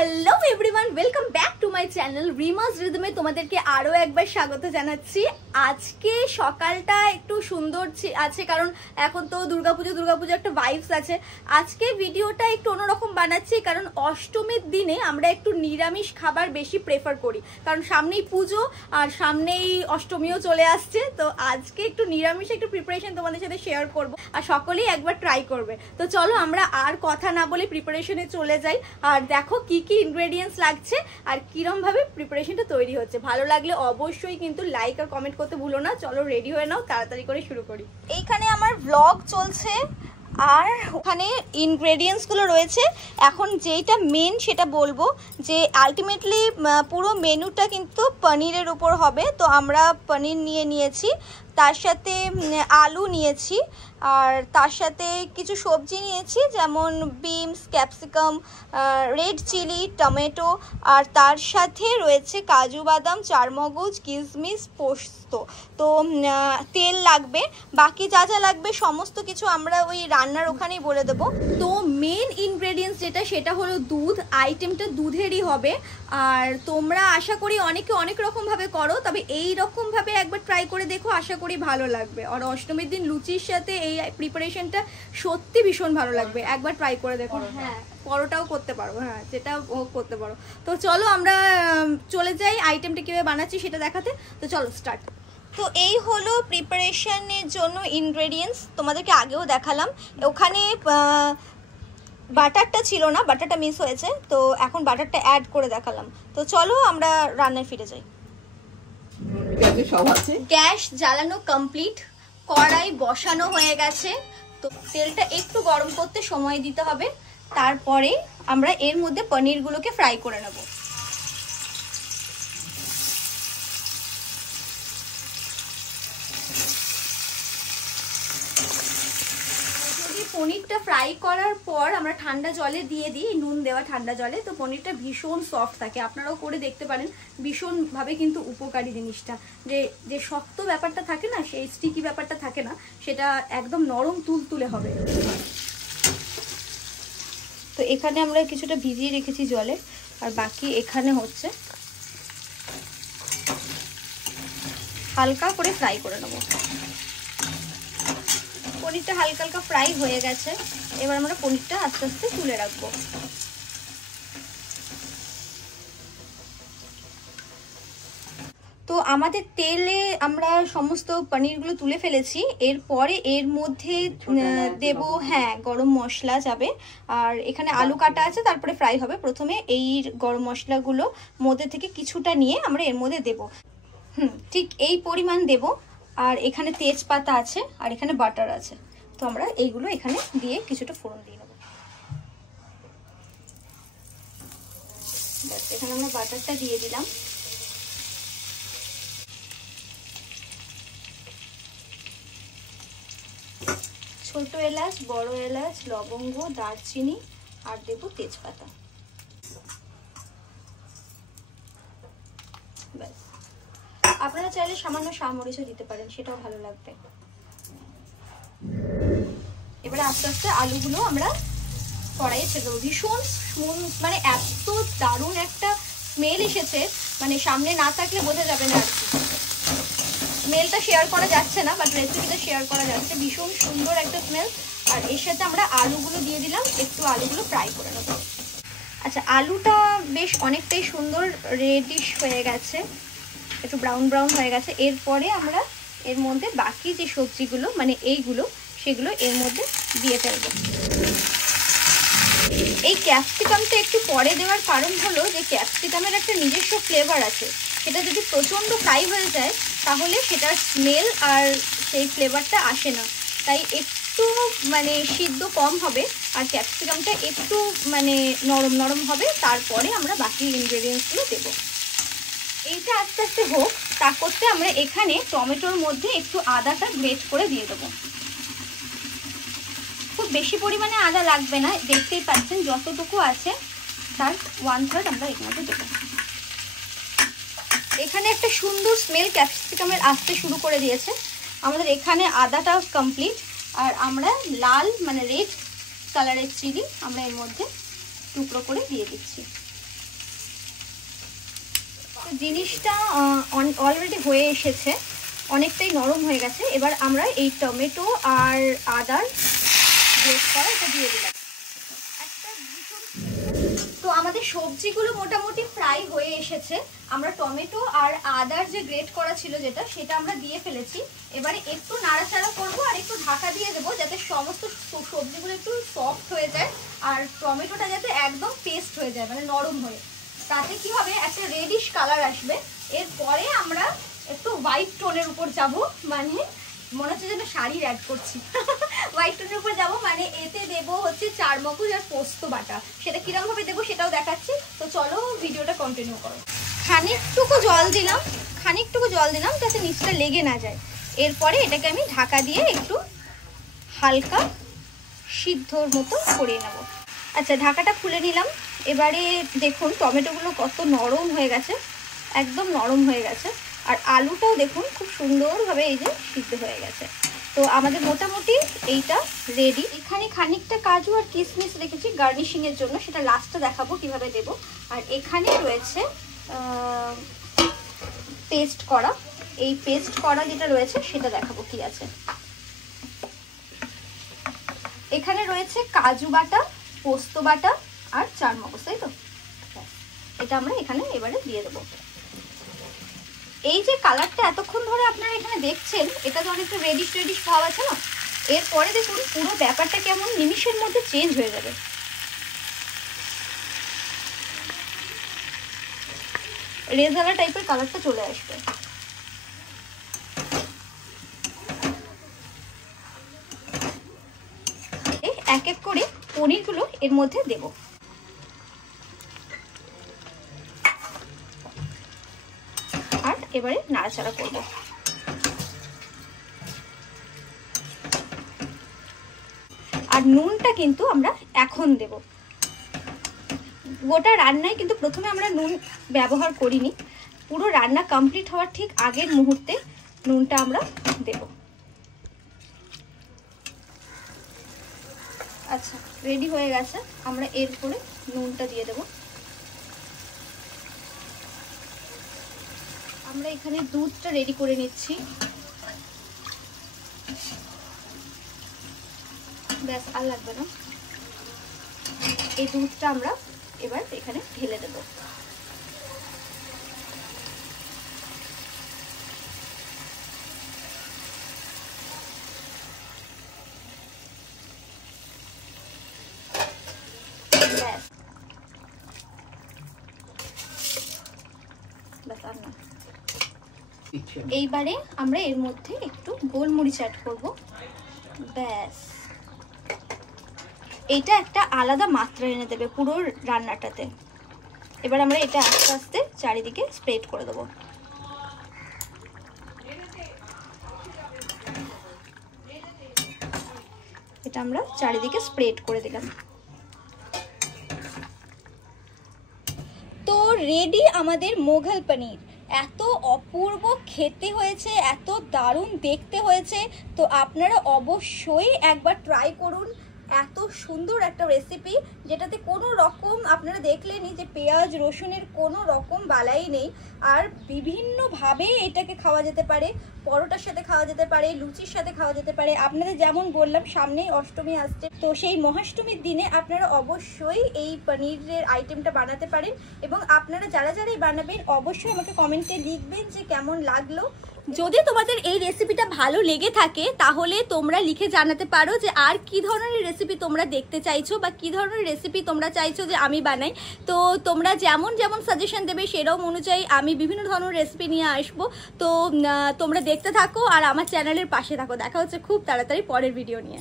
Hello everyone, welcome back to my channel রিমাস রিদমে তোমাদেরকে আরও একবার স্বাগত জানাচ্ছি। আজকে সকালটা একটু সুন্দর আছে কারণ এখন তো দুর্গাপুজো একটা ভাইবস আছে। আজকে ভিডিওটা একটু অন্যরকম বানাচ্ছি কারণ অষ্টমীর দিনে আমরা একটু নিরামিষ খাবার বেশি প্রেফার করি, কারণ সামনেই পুজো আর সামনেই অষ্টমীও চলে আসছে। তো আজকে একটু নিরামিষ একটু প্রিপারেশন তোমাদের সাথে শেয়ার করব আর সকলেই একবার ট্রাই করবে। তো চলো আমরা আর কথা না বলে প্রিপারেশনে চলে যাই আর দেখো কি কি ইনগ্রেডিয়েন্টস লাগছে আর কিরম ভাবে প্রিপারেশনটা তৈরি হচ্ছে। ভালো লাগলে অবশ্যই কিন্তু লাইক আর কমেন্ট করতে ভুলো না। চলো রেডি হয়ে নাও, তাড়াতাড়ি করে শুরু করি। এইখানে আমার ব্লগ চলছে আর ওখানে ইনগ্রেডিয়েন্টস গুলো রয়েছে। এখন যেটা মেন সেটা বলবো যে আলটিমেটলি পুরো মেনুটা কিন্তু পনিরের উপর হবে। তো আমরা পনির নিয়েছি, তার সাথে আলু নিয়েছি আর তার সাথে কিছু সবজি নিয়েছি যেমন beans, capsicum, red chilli, tomato আর তার সাথে রয়েছে কাজু বাদাম, চারমগজ, কিশমিশ, পোস্ত। তো তেল লাগবে, বাকি যা যা লাগবে সমস্ত কিছু আমরা ওই রান্নার ওখানেই বলে দেবো। তো মেন ইনগ্রেডিয়েন্টস যেটা সেটা হলো দুধ। আইটেমটা দুধেরই হবে আর তোমরা আশা করি অনেকে অনেক রকমভাবে করো, তবে এই রকমভাবে একবার ট্রাই করে দেখো, আশা করি ভালো লাগবে। আর অষ্টমীর দিন লুচির সাথে এই প্রিপারেশনটা সত্যি ভীষণ ভালো লাগবে, একবার ট্রাই করে দেখো। হ্যাঁ, পরোটাও করতে পারো, হ্যাঁ যেটা করতে পারো। তো চলো আমরা চলে যাই আইটেমটা কীভাবে বানাচ্ছি সেটা দেখাতে। তো চলো স্টার্ট। তো এই হলো প্রিপারেশনের জন্য ইনগ্রেডিয়েন্টস, তোমাদেরকে আগেও দেখালাম। ওখানে বাটারটা ছিল না, বাটারটা মিস হয়েছে, তো এখন বাটারটা অ্যাড করে দেখালাম। তো চলো আমরা রান্নায় ফিরে যাই। গ্যাস জ্বালানো কমপ্লিট, কড়াই বসানো হয়ে গেছে। তো তেলটা একটু গরম করতে সময় দিতে হবে, তারপরে আমরা এর মধ্যে পনিরগুলোকে ফ্রাই করে নেব। পনিরটা ফ্রাই করার পর আমরা ঠান্ডা জলে দিয়ে দিই, নুন দেওয়া ঠান্ডা জলে, তো পনিরটা ভীষণ সফট থাকে। আপনারাও করে দেখতে পারেন, ভীষণভাবে কিন্তু উপকারী জিনিসটা। যে শক্ত ব্যাপারটা থাকে না, সেই স্টিকি ব্যাপারটা থাকে না, সেটা একদম নরম তুলতুলে হবে। তো এখানে আমরা কিছুটা ভিজিয়ে রেখেছি জলে, আর বাকি এখানে হচ্ছে হালকা করে ফ্রাই করে নেব। পনিরটা হালকা হালকা ফ্রাই হয়ে গেছে, এবার আমরা পনিরটা আস্তে আস্তে তুলে রাখবো। তো আমাদের তেলে আমরা সমস্ত পনিরগুলো তুলে ফেলেছি। এরপরে এর মধ্যে দেব, হ্যাঁ গরম মশলা যাবে, আর এখানে আলু কাটা আছে, তারপরে ফ্রাই হবে। প্রথমে এই গরম মশলাগুলো মধ্যে থেকে কিছুটা নিয়ে আমরা এর মধ্যে দেব, ঠিক এই পরিমাণ দেব। আর এখানে তেজপাতা আছে আর এখানে বাটার আছে, তো আমরা এইগুলো এখানে দিয়ে কিছুটা ফোড়ন দিয়ে নেব। এখানে আমরা বাটারটা দিয়ে দিলাম। ছোট এলাচ, বড় এলাচ, লবঙ্গ, দারচিনি আর দেব তেজপাতা। ব্যাস, আপনারা চাইলে সামান্য শাহমরিচও দিতে পারেন, সেটাও ভালো লাগবে। এবারে আস্তে আস্তে আলুগুলো আমরা কড়াইয়ে ছেড়ে দেবো। ভীষণ মানে এত দারুণ একটা স্মেল এসেছে, মানে সামনে না থাকলে বোঝা যাবে না আর কি। স্মেলটা শেয়ার করা যাচ্ছে না, বাট রেসিপিটা শেয়ার করা যাচ্ছে। ভীষণ সুন্দর একটা স্মেল। আর এর সাথে আমরা আলুগুলো দিয়ে দিলাম, একটু আলুগুলো ফ্রাই করে নেবো। আচ্ছা, আলুটা বেশ অনেকটাই সুন্দর রেডিশ হয়ে গেছে, একটু ব্রাউন ব্রাউন হয়ে গেছে। এরপরে আমরা এর মধ্যে বাকি যে সবজিগুলো মানে এইগুলো, সেগুলো এর মধ্যে দিয়ে ফেলবো। এই ক্যাপসিকামটা একটু পরে দেওয়ার কারণ হলো যে ক্যাপসিকামের একটা নিজস্ব ফ্লেভার আছে, সেটা যদি প্রচণ্ড ফ্রাই হয়ে যায় তাহলে সেটার স্মেল আর সেই ফ্লেভারটা আসে না। তাই একটু মানে সিদ্ধ কম হবে আর ক্যাপসিকামটা একটু মানে নরম নরম হবে, তারপরে আমরা বাকি ইনগ্রেডিয়েন্টসগুলো দেবো। এইটা আস্তে আস্তে হোক, তা করতে আমরা এখানে টমেটোর মধ্যে একটু আদাটা গ্রেট করে দিয়ে দেবো। খুব বেশি পরিমাণে আদা লাগবে না, দেখতেই পাচ্ছেন যতটুকু আছে তার 1/3 আমরা এর মধ্যে দেবো। এখানে একটা সুন্দর স্মেল ক্যাপসিকামের আসতে শুরু করে দিয়েছে। আমাদের এখানে আদাটা কমপ্লিট, আর আমরা লাল মানে রেড কালারের চিলি আমরা এর মধ্যে টুকরো করে দিয়ে দিচ্ছি। জিনিসটা অলরেডি হয়ে এসেছে, অনেকটাই নরম হয়ে গেছে। এবার আমরা এই টমেটো আর আদার গ্রেট করা এটা দিয়ে দিলাম। তো আমাদের সবজিগুলো মোটামুটি ফ্রাই হয়ে এসেছে। আমরা টমেটো আর আদার যে গ্রেট করা ছিল সেটা আমরা দিয়ে ফেলেছি। এবারে একটু নাড়াচাড়া করবো আর একটু ঢাকা দিয়ে দেবো যাতে সমস্ত সবজিগুলো একটু সফট হয়ে যায় আর টমেটোটা যাতে একদম পেস্ট হয়ে যায়, মানে নরম হয়ে। তাতে কি হবে, একটা রেডিশ কালার আসবে। এরপরে আমরা একটু হোয়াইট টোনের উপর যাব, মানে মনে হচ্ছে যেন শাড়ির অ্যাড করছি। হোয়াইট টোনের উপর যাবো, মানে এতে দেবো হচ্ছে চারমগজ আর পোস্ত বাটা। সেটা কিরকম ভাবে দেবো সেটাও দেখাচ্ছি। তো চলো ভিডিওটা কন্টিনিউ করো। খানিকটুকু জল দিলাম যাতে নিচটা লেগে না যায়। এরপরে এটাকে আমি ঢাকা দিয়ে একটু হালকা সিদ্ধর মতো করে নেব। আচ্ছা, ঢাকাটা খুলে নিলাম। এবারে দেখুন টমেটোগুলো কত নরম হয়ে গেছে, একদম নরম হয়ে গেছে। আর আলুটাও দেখুন খুব সুন্দরভাবে এই যে সিদ্ধ হয়ে গেছে। তো আমাদের মোটামুটি এইটা রেডি। এখানে খানিকটা কাজু আর কিশমিশ রেখেছি গার্নিশিংয়ের জন্য, সেটা লাস্টে দেখাবো কিভাবে দেব। আর এখানে রয়েছে পেস্ট করা, এই পেস্ট করা যেটা রয়েছে সেটা দেখাবো কি আছে। এখানে রয়েছে কাজু বাটা, পোস্ত বাটা আর চারমগজ, তাই তো? এটা আমরা এখানে এবারে দিয়ে দেবো। এই যে কালারটা এতক্ষণ ধরে আপনারা এখানে দেখছেন, এটা তো অনেকটা রেডিশ ভাব আছে না? এরপরে দেখুন পুরো ব্যাপারটা কেমন নিমিষের মধ্যে চেঞ্জ হয়ে যাবে। রেজালা টাইপের কালারটা চলে আসবে। এক এক করে পনিরগুলো এর মধ্যে দেব। আর এবারে নাড়াচাড়া করব। আর নুনটা কিন্তু আমরা এখন দেব। গোটা রান্নায় কিন্তু প্রথমে আমরা নুন ব্যবহার করিনি, পুরো রান্না কমপ্লিট হওয়ার ঠিক আগের মুহূর্তে নুনটা আমরা দেব। আচ্ছা, রেডি হয়ে গেছে। আমরা এরপরে নুনটা দিয়ে দেব। আমরা এখানে দুধটা রেডি করে নিচ্ছি। ব্যাস, আর লাগবে না। এই দুধটা আমরা এবার এখানে ঢেলে দেব। এইবারে আমরা এর মধ্যে একটু গোলমরিচ অ্যাড করব। ব্যাস, এটা একটা আলাদা মাত্রা এনে দেবে পুরো রান্নাটাতে। এবার আমরা এটা আস্তে আস্তে চারিদিকে স্প্রেড করে দেবো। এটা আমরা চারিদিকে স্প্রেড করে দিলাম। তো রেডি আমাদের মোগল পনির। এত অপূর্ব খেতে হয়েছে, এত দারুণ দেখতে হয়েছে। তো আপনারা অবশ্যই একবার ট্রাই করুন। এত সুন্দর একটা রেসিপি, যেটাতে কোনো রকম আপনারা দেখলেনই যে পেঁয়াজ রসুনের কোনো রকম বালাই নেই। আর বিভিন্নভাবে এটাকে খাওয়া যেতে পারে, পরোটার সাথে খাওয়া যেতে পারে, লুচির সাথে খাওয়া যেতে পারে। আপনাদের যেমন বললাম সামনেই অষ্টমী আসছে, তো সেই মহাষ্টমীর দিনে আপনারা অবশ্যই এই পনিরের আইটেমটা বানাতে পারেন। এবং আপনারা যারা যারাই বানাবেন অবশ্যই আমাকে কমেন্টে লিখবেন যে কেমন লাগলো। যদি তোমাদের এই রেসিপিটা ভালো লেগে থাকে তাহলে তোমরা লিখে জানাতে পারো যে আর কি ধরনের রেসিপি তোমরা দেখতে চাইছো বা কি ধরনের রেসিপি তোমরা চাইছো যে আমি বানাই। তো তোমরা যেমন যেমন সাজেশন দেবে সেরকম অনুযায়ী আমি বিভিন্ন ধরনের রেসিপি নিয়ে আসবো। তো তোমরা দেখতে থাকো আর আমার চ্যানেলের পাশে থাকো। দেখা হচ্ছে খুব তাড়াতাড়ি পরের ভিডিও নিয়ে।